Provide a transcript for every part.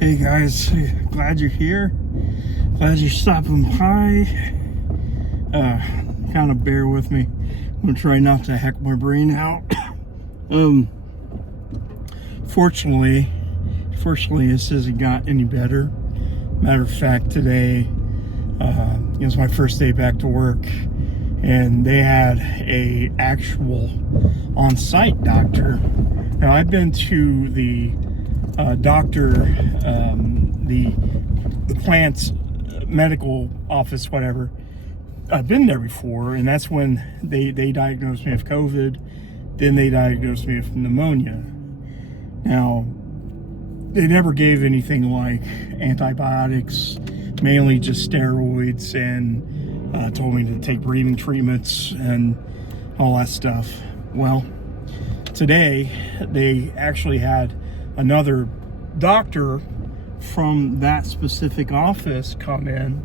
Hey guys, glad you're here. Glad you're stopping by. Kind of bear with me. I'm gonna try not to hack my brain out. Fortunately, this hasn't got any better. Matter of fact, today it was my first day back to work, and they had a actual on-site doctor. Now, I've been to the doctor, the plant's medical office, whatever. I've been there before, and that's when they diagnosed me with COVID. Then they diagnosed me with pneumonia. Now, they never gave anything like antibiotics, mainly just steroids, and told me to take breathing treatments and all that stuff. Well, today they actually had another doctor from that specific office come in,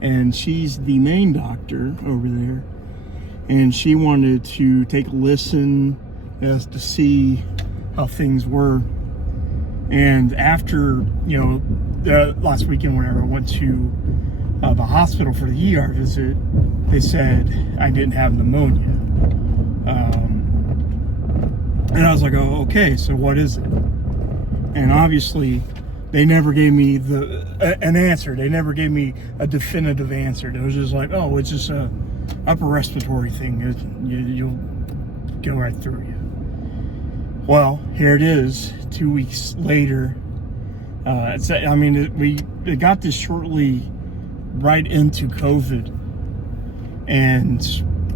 and she's the main doctor over there, and she wanted to take a listen as to see how things were. And after, last weekend whenever I went to the hospital for the ER visit, they said I didn't have pneumonia. And I was like, oh, okay, so what is it? And obviously, they never gave me an answer. They never gave me a definitive answer. It was just like, oh, it's just a upper respiratory thing. You'll go right through you. Well, here it is, 2 weeks later. It got this shortly right into COVID. And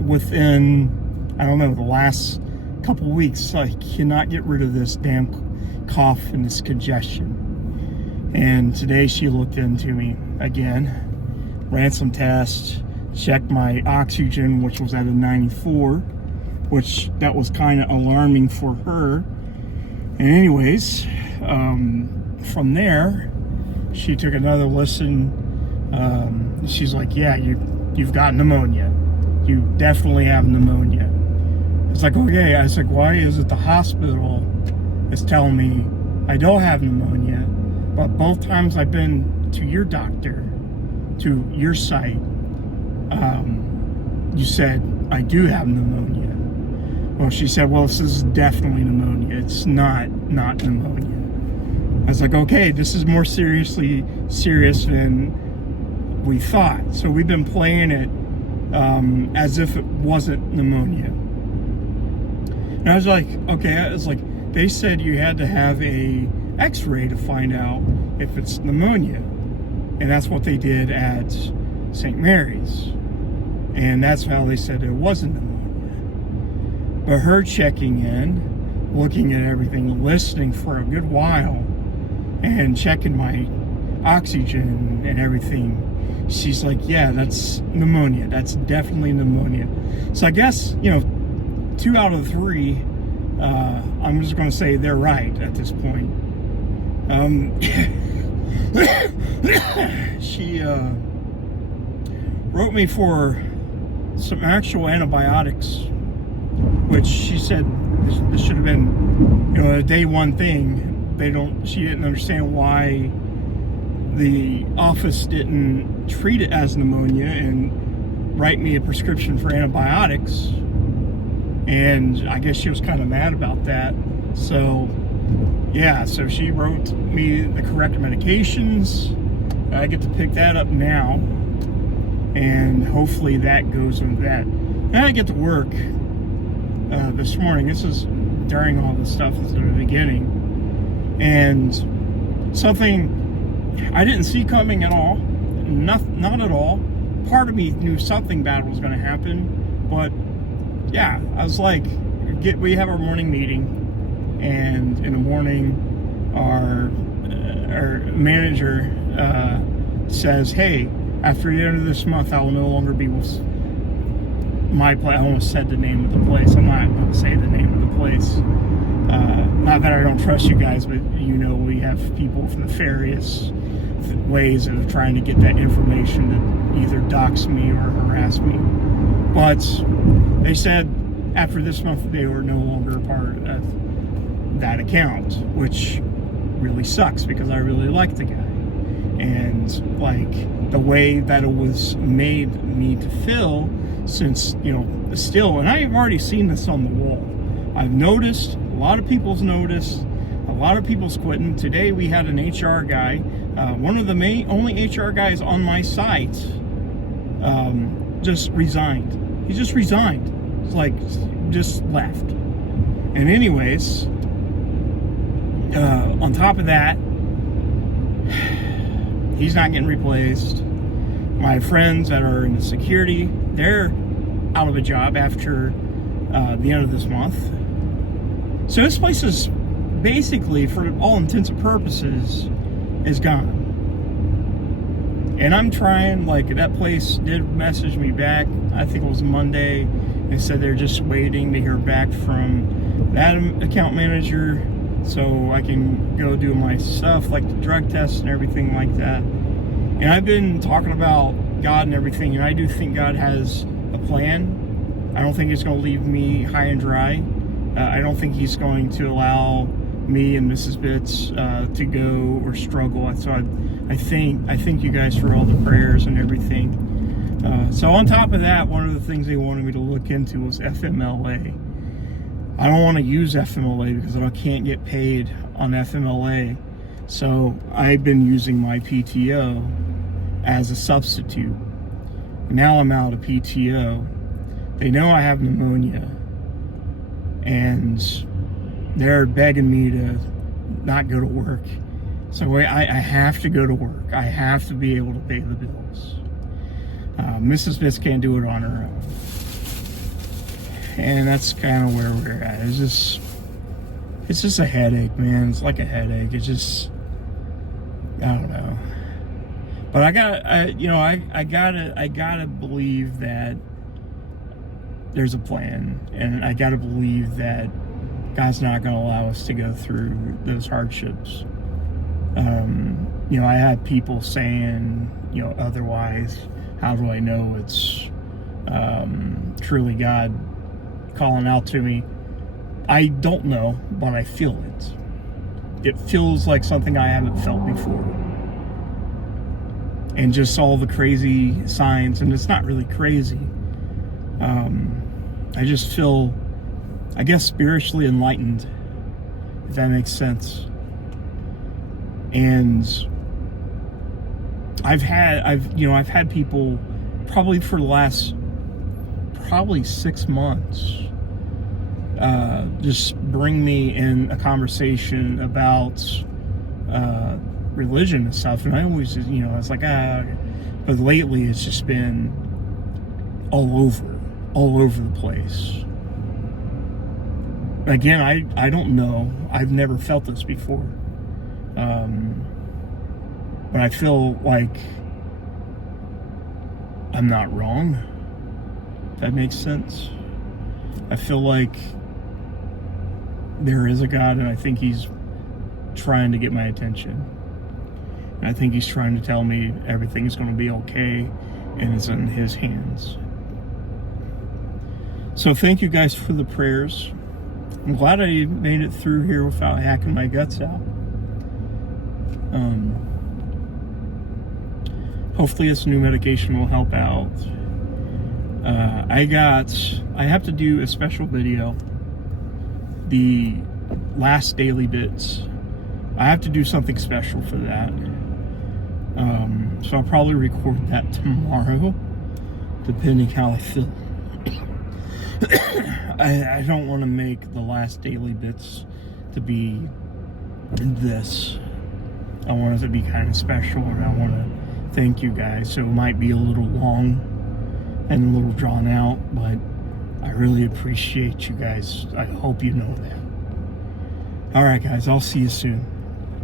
within, the last couple weeks, I cannot get rid of this damn cough and this congestion. And today she looked into me again, ran some tests, checked my oxygen, which was at a 94, which that was kind of alarming for her. And anyways, from there, she took another listen. She's like, yeah, you've got pneumonia. You definitely have pneumonia. It's like, okay. I was like, why is it the hospital is telling me I don't have pneumonia, but both times I've been to your doctor, to your site, you said I do have pneumonia. Well, she said, well, this is definitely pneumonia. It's not pneumonia. I was like, okay, this is more serious than we thought. So we've been playing it as if it wasn't pneumonia. And I was like, okay, they said you had to have a x-ray to find out if it's pneumonia. And that's what they did at St. Mary's. And that's how they said it wasn't pneumonia. But her checking in, looking at everything, listening for a good while, and checking my oxygen and everything, she's like, yeah, that's pneumonia. That's definitely pneumonia. So I guess, 2 out of 3, I'm just going to say they're right at this point. She wrote me for some actual antibiotics, which she said this should have been, a day one thing. She didn't understand why the office didn't treat it as pneumonia and write me a prescription for antibiotics. And I guess she was kind of mad about that. So, yeah, so she wrote me the correct medications. I get to pick that up now. And hopefully that goes with that. And I get to work this morning. This is during all this stuff at the beginning. And something I didn't see coming at all. Not at all. Part of me knew something bad was going to happen. But yeah, I was like, we have our morning meeting, and in the morning, our manager says, hey, after the end of this month, I will no longer be with my place. I almost said the name of the place. I'm not going to say the name of the place. Not that I don't trust you guys, but we have people with nefarious ways of trying to get that information to either dox me or harass me. But they said after this month they were no longer a part of that account, which really sucks because I really like the guy. And like the way that it was made me to feel, since, you know, still, and I've already seen this on the wall. I've noticed, a lot of people's noticed, a lot of people's quitting. Today we had an HR guy, one of the only HR guys on my site, just resigned. He just resigned. It's like, just left. And anyways, on top of that, he's not getting replaced. My friends that are in the security, they're out of a job after the end of this month. So this place is basically, for all intents and purposes, is gone. And I'm trying, like, that place did message me back, I think it was Monday. They said they're just waiting to hear back from that account manager so I can go do my stuff, like the drug tests and everything like that. And I've been talking about God and everything, and I do think God has a plan. I don't think He's going to leave me high and dry. I don't think He's going to allow me and Mrs. Bits to go or struggle. So I thank you guys for all the prayers and everything. So on top of that, one of the things they wanted me to look into was FMLA. I don't want to use FMLA because I can't get paid on FMLA. So I've been using my PTO as a substitute. Now I'm out of PTO. They know I have pneumonia, and they're begging me to not go to work. So I have to go to work. I have to be able to pay the bills. Mrs. Bits can't do it on her own. And that's kind of where we're at. It's just a headache, man. It's like a headache. It's just, I don't know. But I gotta believe that there's a plan, and I gotta believe that God's not gonna allow us to go through those hardships. I had people saying, otherwise. How do I know it's truly God calling out to me? I don't know, but I feel it. It feels like something I haven't felt before. And just all the crazy signs, and it's not really crazy. I just feel, I guess, spiritually enlightened, if that makes sense. And I've had people probably for the last 6 months just bring me in a conversation about religion and stuff, and I always, it's like, but lately it's just been all over the place. Again, I don't know. I've never felt this before. But I feel like I'm not wrong, if that makes sense. I feel like there is a God, and I think He's trying to get my attention. And I think He's trying to tell me everything's going to be okay, and it's in His hands. So thank you guys for the prayers. I'm glad I made it through here without hacking my guts out. Hopefully this new medication will help out. I have to do a special video, the last daily bits. I have to do something special for that. So I'll probably record that tomorrow, depending how I feel. I don't want to make the last daily bits to be this. I want it to be kind of special, and I want to thank you guys. So it might be a little long and a little drawn out, but I really appreciate you guys. I hope you know that. All right, guys, I'll see you soon.